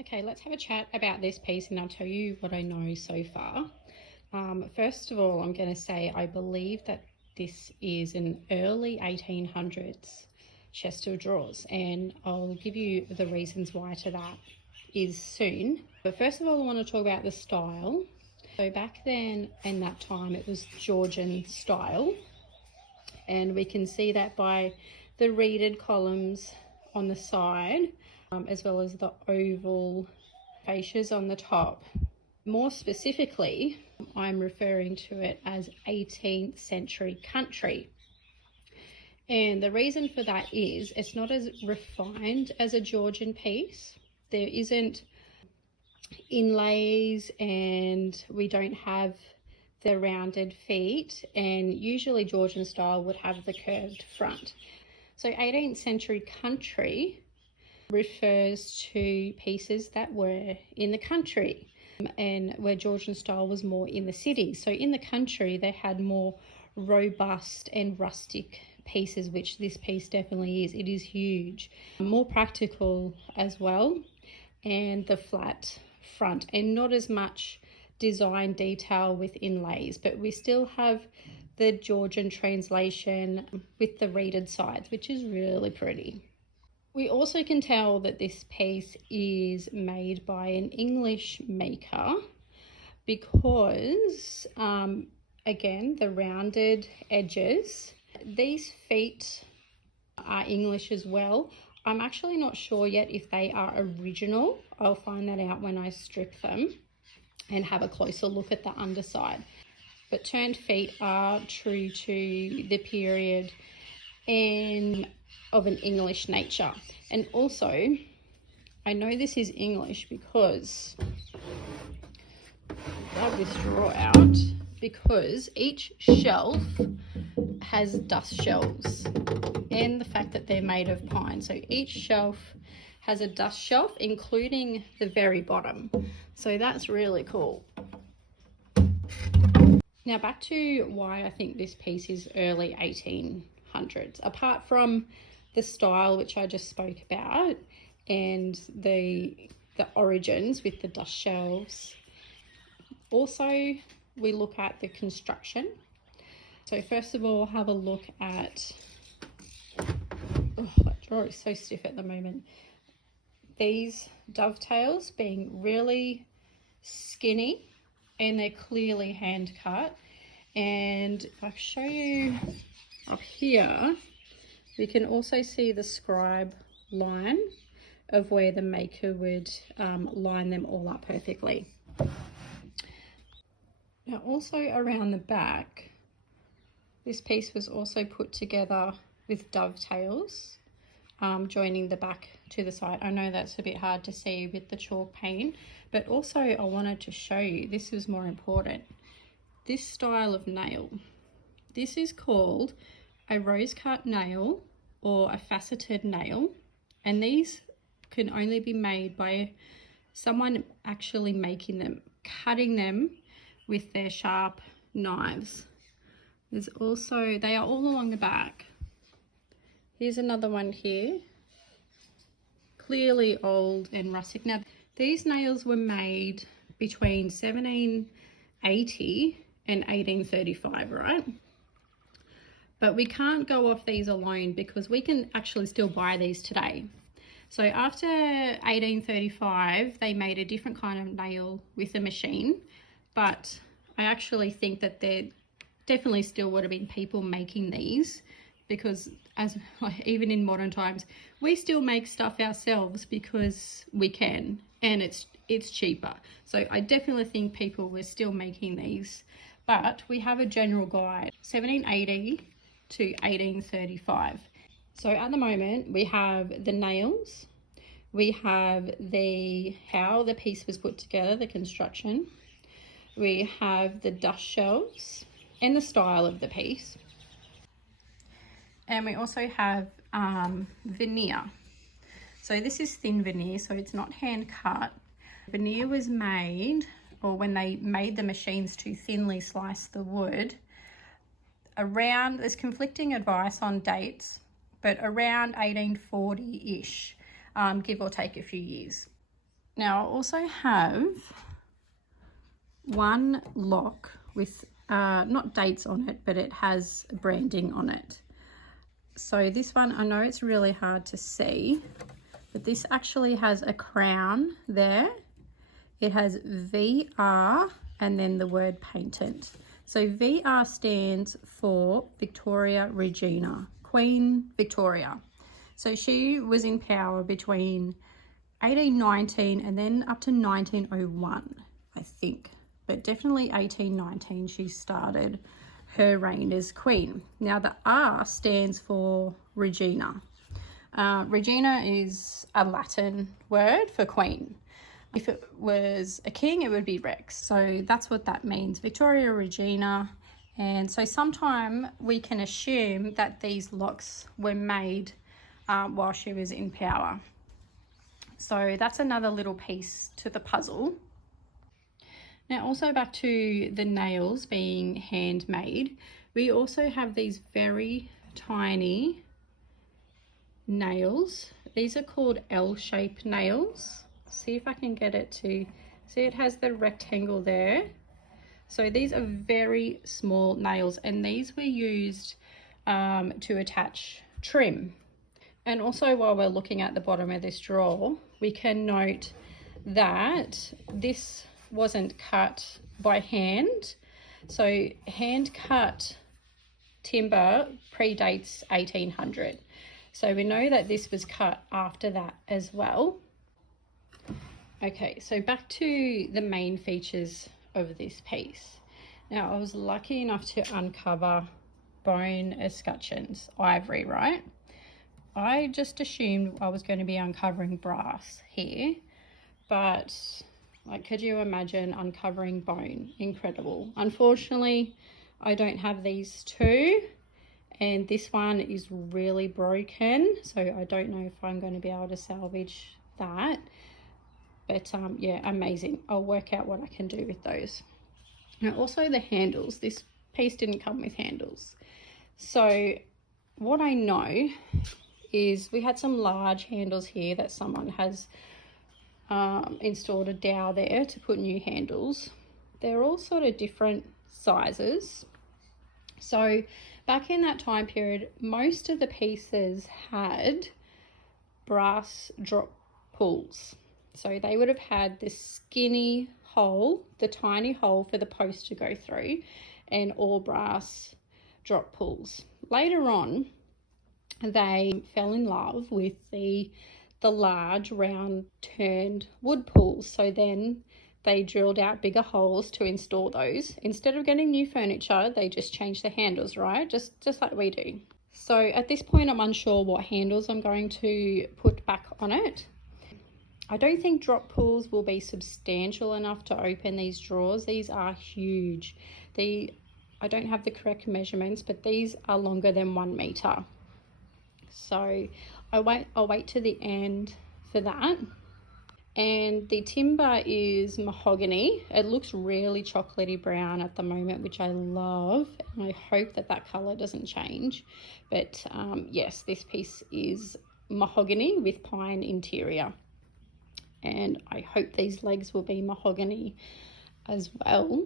Okay, let's have a chat about this piece and I'll tell you what I know so far. First of all, I'm going to say I believe that this is an early 1800s chest of drawers, and I'll give you the reasons why to that is soon. But first of all, I want to talk about the style. So back then in that time it was Georgian style, and we can see that by the reeded columns on the side, as well as the oval fascias on the top. More specifically, I'm referring to it as 18th century country. And the reason for that is it's not as refined as a Georgian piece. There isn't inlays and we don't have the rounded feet, and usually Georgian style would have the curved front. So 18th century country refers to pieces that were in the country, and where Georgian style was more in the city. So in the country they had more robust and rustic pieces, which this piece definitely is. It is huge, more practical as well, and the flat front, and not as much design detail with inlays, but we still have the Georgian translation with the reeded sides, which is really pretty. We also can tell that this piece is made by an English maker because, again, the rounded edges. These feet are English as well. I'm actually not sure yet if they are original. I'll find that out when I strip them and have a closer look at the underside. But turned feet are true to the period and of an English nature. And also, I know this is English because I'll have this drawer out, because each shelf has dust shelves, and the fact that they're made of pine. So each shelf has a dust shelf, including the very bottom. So that's really cool. Now back to why I think this piece is early 1800s. Apart from the style, which I just spoke about, and the origins with the dust shelves, also we look at the construction. So first of all, have a look at, oh, that drawer is so stiff at the moment. These dovetails being really skinny, and they're clearly hand cut. And if I show you up here, we can also see the scribe line of where the maker would line them all up perfectly. Now also around the back, this piece was also put together with dovetails, joining the back to the side. I know that's a bit hard to see with the chalk paint, but also I wanted to show you, this is more important, this style of nail. This is called a rose cut nail or a faceted nail, and these can only be made by someone actually making them, cutting them with their sharp knives. There's also, they are all along the back. Here's another one here, clearly old and rustic. Now these nails were made between 1780 and 1835, right? But we can't go off these alone because we can actually still buy these today. So after 1835, they made a different kind of nail with a machine, but I actually think that there definitely still would have been people making these, because as even in modern times, we still make stuff ourselves because we can, and it's cheaper. So I definitely think people were still making these, but we have a general guide, 1780 to 1835. So at the moment we have the nails, we have how the piece was put together, the construction, we have the dust shelves and the style of the piece, and we also have veneer. So this is thin veneer, so it's not hand cut. Veneer was made, or when they made the machines to thinly slice the wood, around, there's conflicting advice on dates, but around 1840-ish, give or take a few years. Now I also have one lock with not dates on it, but it has branding on it. So this one, I know it's really hard to see, but this actually has a crown there. It has VR and then the word patent. So VR stands for Victoria Regina, Queen Victoria. So she was in power between 1819 and then up to 1901, I think. But definitely 1819 she started her reign as queen. Now the R stands for Regina. Regina is a Latin word for queen. If it was a king, it would be Rex. So that's what that means, Victoria Regina. And so sometime we can assume that these locks were made while she was in power. So that's another little piece to the puzzle. Now also back to the nails being handmade, we also have these very tiny nails. These are called L-shaped nails. See if I can get it to, see it has the rectangle there. So these are very small nails, and these were used to attach trim. And also while we're looking at the bottom of this drawer, we can note that this wasn't cut by hand. So hand cut timber predates 1800. So we know that this was cut after that as well. Okay, so back to the main features of this piece. Now I was lucky enough to uncover bone escutcheons, ivory, right? I just assumed I was going to be uncovering brass here, but like, could you imagine uncovering bone? Incredible. Unfortunately, I don't have these two, and this one is really broken, so I don't know if I'm going to be able to salvage that. But yeah, amazing. I'll work out what I can do with those. Now also the handles. This piece didn't come with handles. So what I know is we had some large handles here that someone has installed a dowel there to put new handles. They're all sort of different sizes. So back in that time period, most of the pieces had brass drop pulls. So they would have had this skinny hole, the tiny hole for the post to go through, and all brass drop pulls. Later on, they fell in love with the large round turned wood pulls. So then they drilled out bigger holes to install those. Instead of getting new furniture, they just changed the handles, right? Just like we do. So at this point, I'm unsure what handles I'm going to put back on it. I don't think drop pulls will be substantial enough to open these drawers. These are huge. I don't have the correct measurements, but these are longer than 1 meter. So I'll wait to the end for that. And the timber is mahogany. It looks really chocolatey brown at the moment, which I love. And I hope that that color doesn't change. But yes, this piece is mahogany with pine interior. And I hope these legs will be mahogany as well.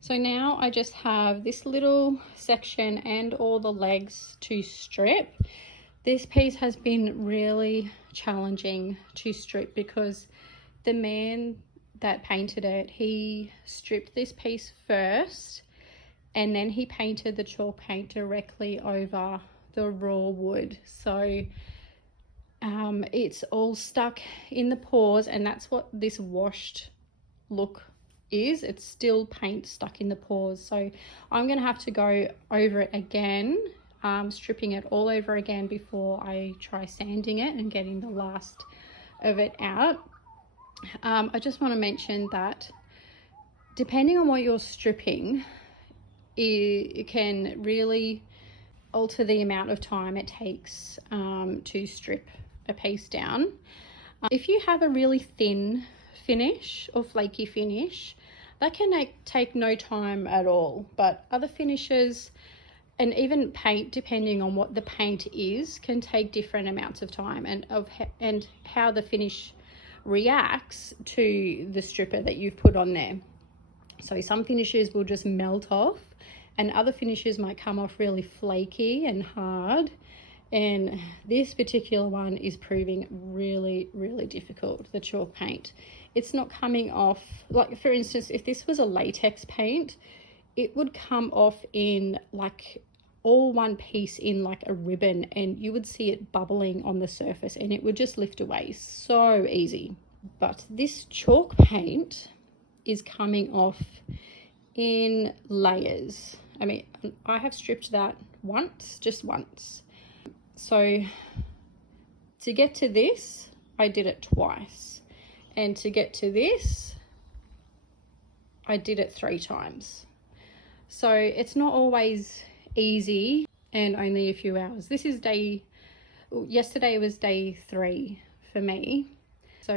So now I just have this little section and all the legs to strip. This piece has been really challenging to strip because the man that painted it, he stripped this piece first and then he painted the chalk paint directly over the raw wood. So it's all stuck in the pores, and that's what this washed look is. It's still paint stuck in the pores. So I'm going to have to go over it again, stripping it all over again before I try sanding it and getting the last of it out. I just want to mention that depending on what you're stripping, it can really alter the amount of time it takes to strip a piece down. If you have a really thin finish or flaky finish, that can take no time at all, but other finishes and even paint, depending on what the paint is, can take different amounts of time and how the finish reacts to the stripper that you've put on there. So some finishes will just melt off, and other finishes might come off really flaky and hard. And this particular one is proving really, really difficult, the chalk paint. It's not coming off, like for instance, if this was a latex paint, it would come off in like all one piece in like a ribbon, and you would see it bubbling on the surface and it would just lift away so easy. But this chalk paint is coming off in layers. I mean, I have stripped that once, just once. So to get to this, I did it twice. And to get to this, I did it 3 times. So it's not always easy and only a few hours. This is yesterday was day 3 for me. So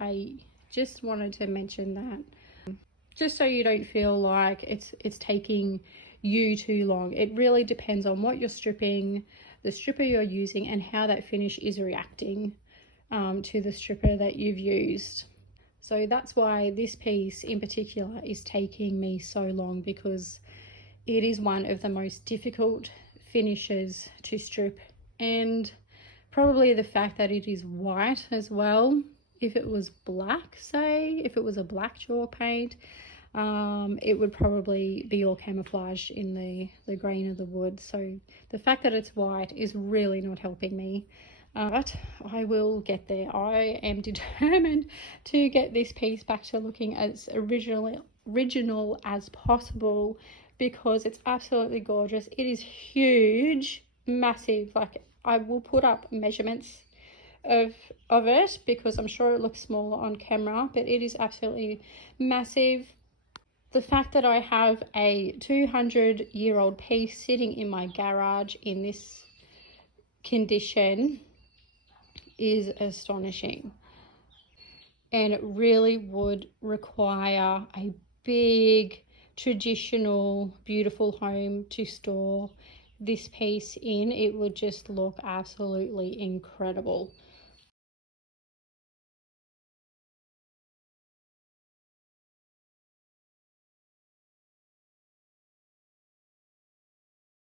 I just wanted to mention that, just so you don't feel like it's taking you too long. It really depends on what you're stripping, the stripper you're using, and how that finish is reacting to the stripper that you've used. So that's why this piece in particular is taking me so long, because it is one of the most difficult finishes to strip, and probably the fact that it is white as well. If it was black, say, if it was a black chalk paint, it would probably be all camouflage in the grain of the wood. So the fact that it's white is really not helping me. But I will get there. I am determined to get this piece back to looking as original as possible, because it's absolutely gorgeous. It is huge, massive. Like, I will put up measurements of it, because I'm sure it looks smaller on camera, but it is absolutely massive. The fact that I have a 200-year-old piece sitting in my garage in this condition is astonishing, and it really would require a big traditional beautiful home to store this piece in. It would just look absolutely incredible.